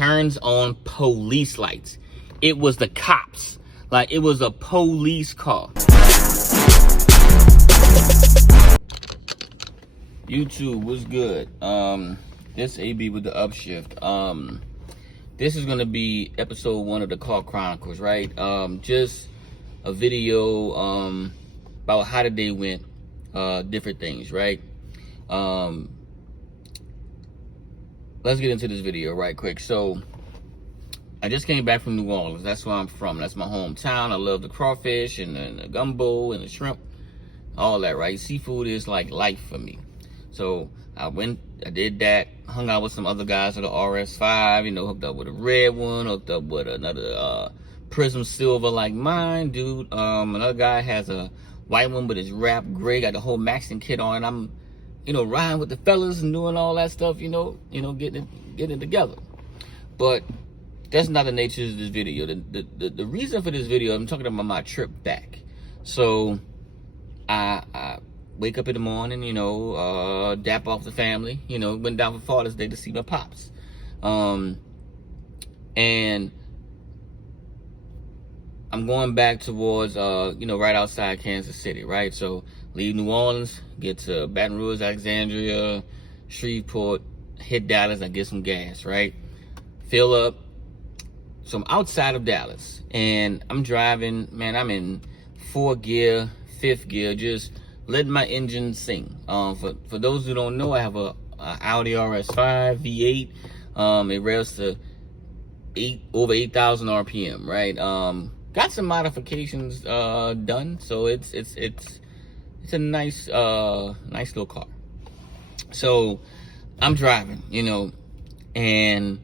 turns on police lights. It was the cops. Like, it was a police car. YouTube, what's good? This AB with the upshift. This is gonna be episode 1 of the Car Chronicles, right? Just a video about how the day went, different things, right? Let's get into this video right quick. So I just came back from New Orleans. That's where I'm from. That's my hometown. I love the crawfish and the gumbo and the shrimp, all that, right? Seafood is like life for me. So I did that, hung out with some other guys at the RS5, you know, hooked up with a red one, hooked up with another prism silver like mine, dude. Another guy has a white one, but it's wrapped gray, got the whole Maxton kit on, and I'm, you know, riding with the fellas and doing all that stuff, you know, getting it together. But that's not the nature of this video. The reason for this video, I'm talking about my trip back. So I wake up in the morning, you know, dap off the family, you know, went down for Father's Day to see my pops. And I'm going back towards, you know, right outside Kansas City, right? So leave New Orleans, get to Baton Rouge, Alexandria, Shreveport, hit Dallas, I get some gas, right? Fill up. So I'm outside of Dallas, and I'm driving, man, I'm in 4th gear, 5th gear, just letting my engine sing. For those who don't know, I have a Audi RS5 V8. It revs to over 8,000 RPM, right? Got some modifications done, so it's a nice little car. So I'm driving, you know, and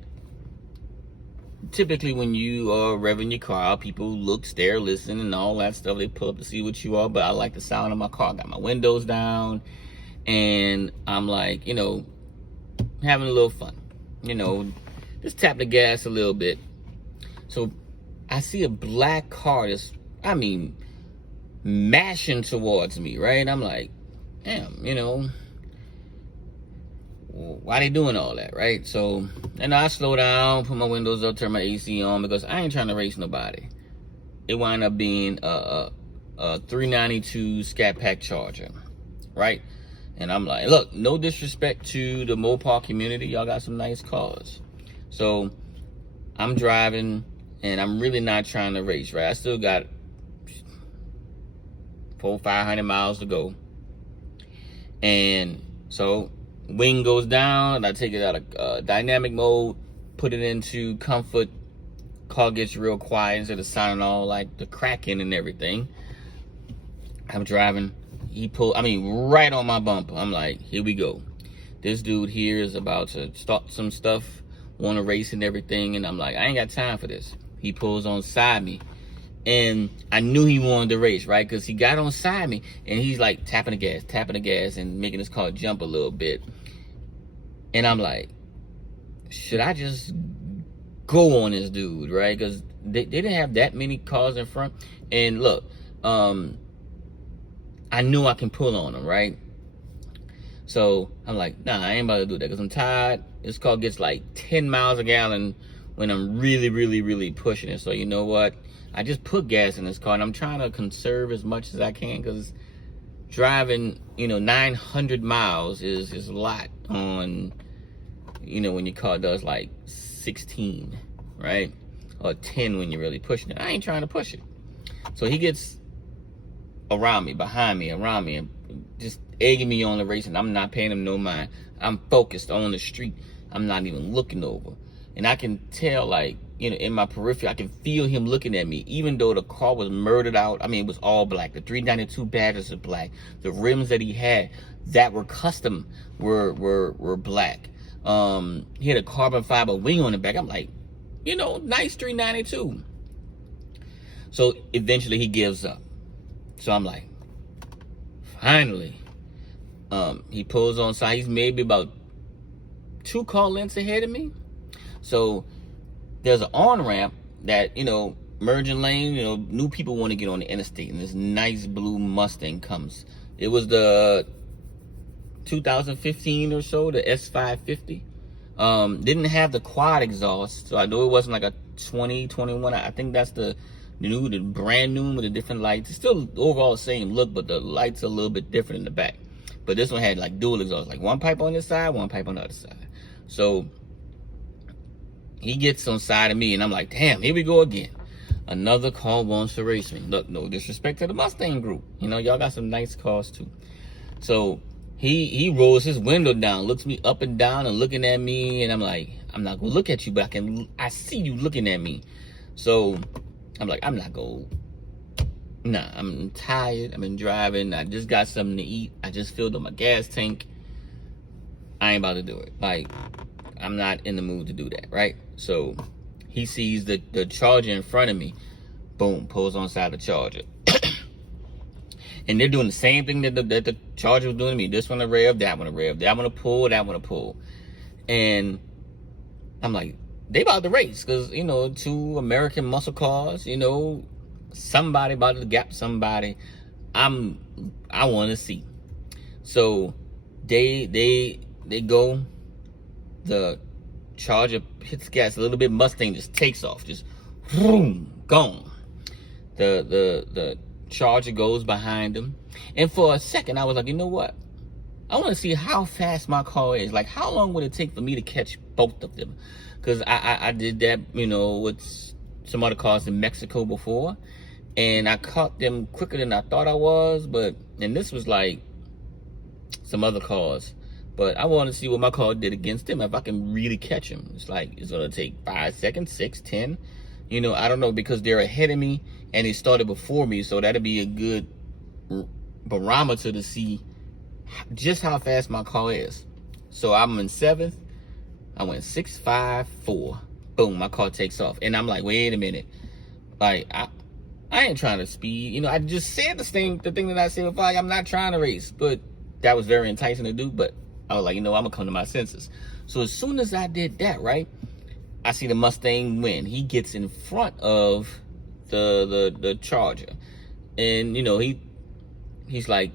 typically when you are revving your car, people look, stare, listen, and all that stuff. They pull up to see what you are, but I like the sound of my car. Got my windows down, and I'm like, you know, having a little fun. You know, just tap the gas a little bit. So I see a black car that's, I mean, mashing towards me, right? I'm like, damn, you know, why they doing all that, right? So, and I slow down, put my windows up, turn my AC on, because I ain't trying to race nobody. It wound up being a 392 ScatPack Charger, right? And I'm like, look, no disrespect to the Mopar community, y'all got some nice cars. So I'm driving, and I'm really not trying to race, right? I still got 400-500 miles to go, and so wing goes down, I take it out of dynamic mode, put it into comfort, car gets real quiet instead of sounding all like the cracking and everything. I'm driving, he pulled, I mean, right on my bumper. I'm like, here we go. This dude here is about to start some stuff, want to race and everything, and I'm like, I ain't got time for this. He pulls on side me, and I knew he wanted to race, right? Because he got on side me, and he's like tapping the gas, and making his car jump a little bit. And I'm like, should I just go on this dude, right? Because they didn't have that many cars in front. And look, I knew I can pull on him, right? So I'm like, nah, I ain't about to do that, because I'm tired. This car gets like 10 miles a gallon when I'm really, really, really pushing it. So you know what? I just put gas in this car, and I'm trying to conserve as much as I can, because driving, you know, 900 miles is a lot on, you know, when your car does like 16, right? Or 10 when you're really pushing it. I ain't trying to push it. So he gets around me, behind me, around me, and just egging me on the race, and I'm not paying him no mind. I'm focused on the street. I'm not even looking over. And I can tell, like, you know, in my periphery, I can feel him looking at me, even though the car was murdered out. I mean, it was all black. The 392 badges are black. The rims that he had that were custom were black. He had a carbon fiber wing on the back. I'm like, you know, nice 392. So eventually he gives up. So I'm like, finally. He pulls on side. He's maybe about 2 car lengths ahead of me. So there's an on-ramp that, you know, merging lane, you know, new people want to get on the interstate, and this nice blue Mustang comes. It was the 2015 or so, the S550. Didn't have the quad exhaust, so I know it wasn't like a 2021. I think that's the brand new with the different lights. It's still overall the same look, but the lights are a little bit different in the back. But this one had like dual exhaust, like one pipe on this side, one pipe on the other side. So he gets on side of me, and I'm like, damn, here we go again. Another car wants to race me. Look, no disrespect to the Mustang group. You know, y'all got some nice cars too. So he rolls his window down, looks me up and down and looking at me, and I'm like, I'm not gonna look at you, but I see you looking at me. So I'm like, I'm not gonna. Nah, I'm tired. I've been driving. I just got something to eat. I just filled up my gas tank. I ain't about to do it. Like, I'm not in the mood to do that, right? So he sees the Charger in front of me. Boom, pulls on side of the Charger. And they're doing the same thing that the Charger was doing to me. This one to rev, that one to rev, that one to pull, that one to pull. And I'm like, they about to race, because, you know, two American muscle cars, you know, somebody about to gap somebody. I want to see. So they go. The Charger hits gas a little bit. Mustang just takes off, just boom, gone. The Charger goes behind him, and for a second I was like, you know what? I want to see how fast my car is. Like, how long would it take for me to catch both of them? Because I did that, you know, with some other cars in Mexico before, and I caught them quicker than I thought I was. And this was like some other cars. But I want to see what my car did against him, if I can really catch him. It's like, it's going to take 5 seconds, 6, 10. You know, I don't know, because they're ahead of me and they started before me. So that'd be a good barometer to see just how fast my car is. So I'm in 7th. I went 6, 5, 4. Boom, my car takes off. And I'm like, wait a minute. Like, I ain't trying to speed. You know, I just said the thing that I said before. Like, I'm not trying to race. But that was very enticing to do. But I was like, you know, I'm gonna come to my senses. So as soon as I did that, right, I see the Mustang win. He gets in front of the Charger, and you know, he's like,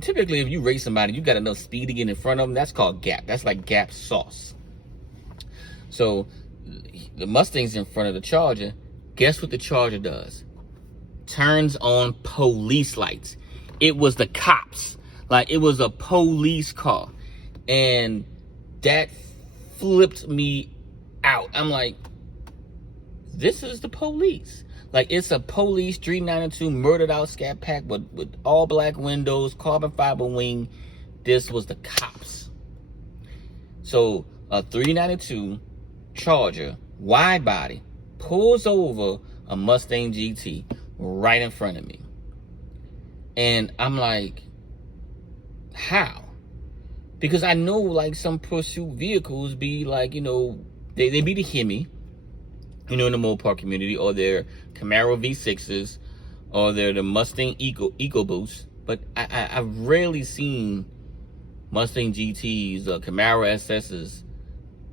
typically if you race somebody, you got enough speed to get in front of them. That's called gap. That's like gap sauce. So the Mustang's in front of the Charger. Guess what the Charger does? Turns on police lights. It was the cops. Like, it was a police car. And that flipped me out. I'm like, this is the police. Like, it's a police 392 murdered out ScatPack with all black windows, carbon fiber wing. This was the cops. So a 392 Charger, wide body, pulls over a Mustang GT right in front of me. And I'm like, how? Because I know, like, some pursuit vehicles be like, you know, they be the Hemi, you know, in the Mopar community, or they're Camaro V6s, or they're the Mustang EcoBoost. But I've rarely seen Mustang GTs or Camaro SSs,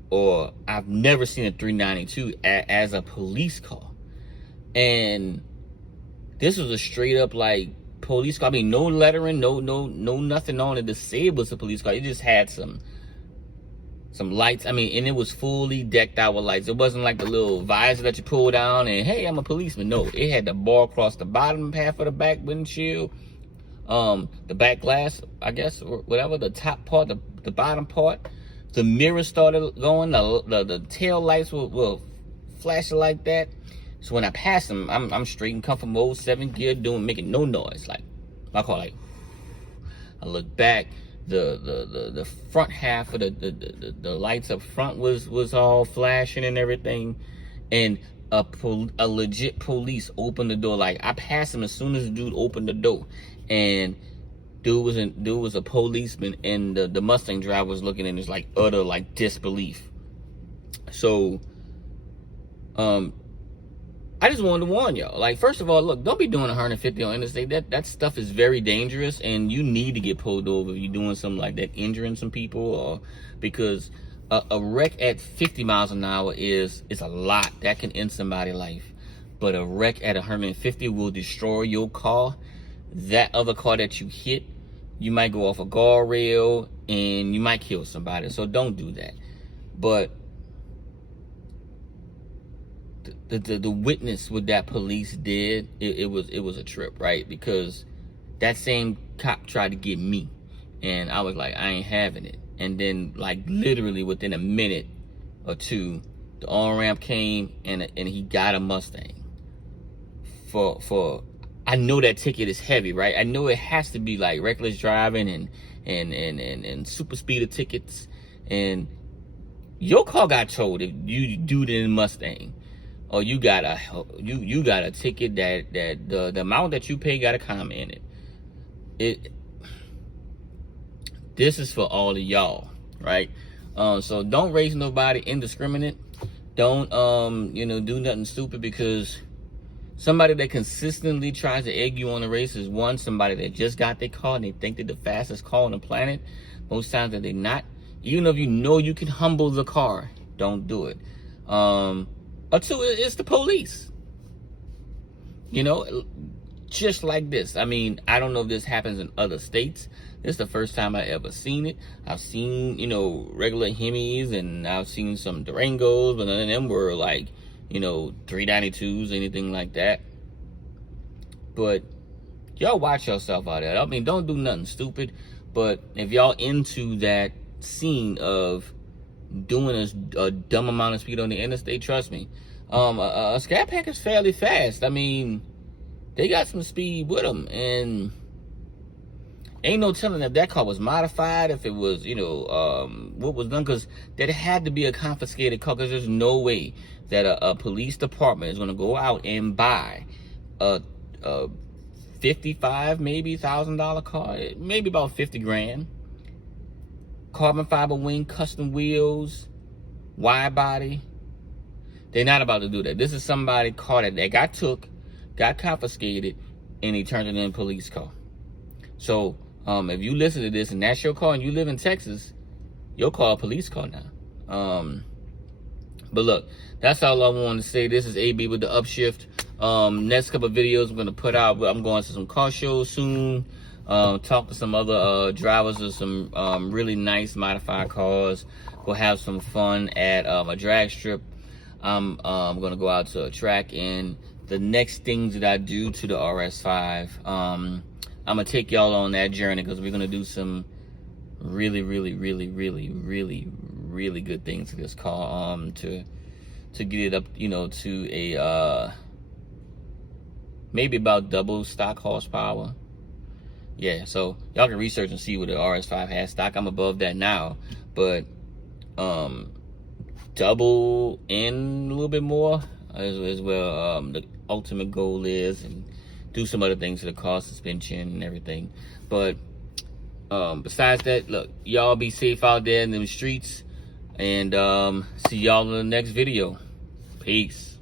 or I've never seen a 392 as a police car. And this was a straight up, like, police car. I mean, no lettering, no nothing on it to say it was a police car. It just had some lights. I mean, and it was fully decked out with lights. It wasn't like the little visor that you pull down and, hey, I'm a policeman. No, it had the bar across the bottom half of the back windshield, the back glass, I guess, or whatever, the top part, the bottom part. The mirrors started going. The tail lights were flashing like that. So when I pass them, I'm straight in comfort mode, 7th gear, making no noise. Like, my car, like, I look back, the front half of the lights up front was all flashing and everything, and a legit police opened the door. Like, I passed him as soon as the dude opened the door, and dude was a policeman, and the Mustang driver was looking in his, like, utter, like, disbelief. So, I just wanted to warn y'all. Like, first of all, look, don't be doing 150 on interstate. That stuff is very dangerous, and you need to get pulled over if you're doing something like that, injuring some people, or because a wreck at 50 miles an hour is a lot. That can end somebody's life. But a wreck at 150 will destroy your car. That other car that you hit, you might go off a guardrail and you might kill somebody. So don't do that. But the witness what that police did, it was a trip, right? Because that same cop tried to get me, and I was like, I ain't having it. And then, like, literally within a minute or two, the on-ramp came, and he got a Mustang. For I know that ticket is heavy, right? I know it has to be like reckless driving and super speeder tickets. And your car got towed if you do it in a Mustang, or you got a ticket that the amount that you pay got a comma in it. This is for all of y'all, right? So don't race nobody indiscriminate. Don't do nothing stupid, because somebody that consistently tries to egg you on the race is one, somebody that just got their car and they think they're the fastest car on the planet. Most times that they're not. Even if you know you can humble the car, don't do it. Or two, it's the police. Just like this. I mean, I don't know if this happens in other states. This is the first time I ever seen it. I've seen, regular Hemis, and I've seen some Durangos, but none of them were like, 392s, anything like that. But y'all watch yourself out there. I mean, don't do nothing stupid. But if y'all into that scene of doing a dumb amount of speed on the interstate, trust me, a ScatPack is fairly fast. I mean, they got some speed with them, and ain't no telling if that car was modified, if it was, what was done, because there had to be a confiscated car, because there's no way that a police department is going to go out and buy a $55, maybe $1,000 car, maybe about 50 grand, carbon fiber wing, custom wheels, wide body. They're not about to do that. This is somebody car that got confiscated, and he turned it in a police car. So if you listen to this and that's your car and you live in Texas, your car a police car now. But look, that's all I wanted to say. This is AB with the Upshift. Next couple of videos I'm going to put out. I'm going to some car shows soon. Talk to some other drivers of some really nice modified cars. Go have some fun at a drag strip. I'm going to go out to a track, and the next things that I do to the RS5, I'm going to take y'all on that journey, because we're going to do some really, really, really, really, really, really good things to this car, to get it up, to a, maybe about double stock horsepower. Yeah, so y'all can research and see what the RS5 has stock. I'm above that now, but, double and a little bit more is where, the ultimate goal is, and do some other things to the car, suspension and everything. But besides that, look, y'all be safe out there in the streets, and see y'all in the next video. Peace.